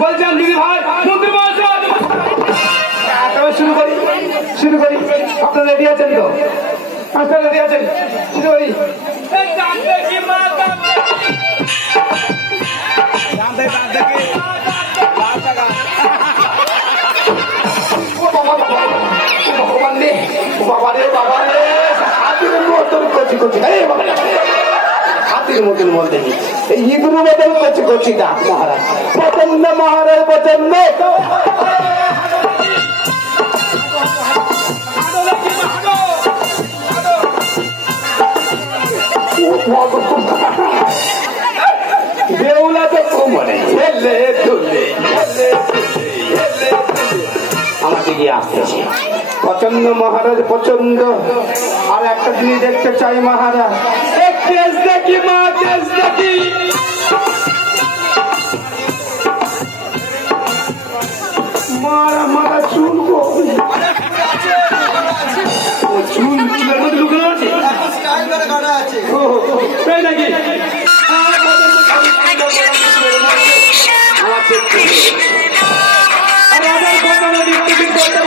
বলছেন দিদি ভাই মন্ত্রী মহাশয় শুরু করি আপনারা রেডি আছেন তো? আপনারা রেডি আছেন? শুরু করি। ভগবান রে বাবা রে হাতির মতন হাতির মতন বলতে এই ইঁদুর মতন করছি না মহারাজ। প্রচন্ড মহারাজ প্রচন্ড বেউলা তো কোমরে হেলে দুলে আমাকে গিয়ে আসতেছে প্রচন্ড মহারাজ প্রচন্ড। আর একটা জিনিস দেখতে চাই মহারাজ, দেশ দেখি মা দেশ দেখি মারা চুল চুল চুলের মধ্যে লুকানো আছে নাকি আমার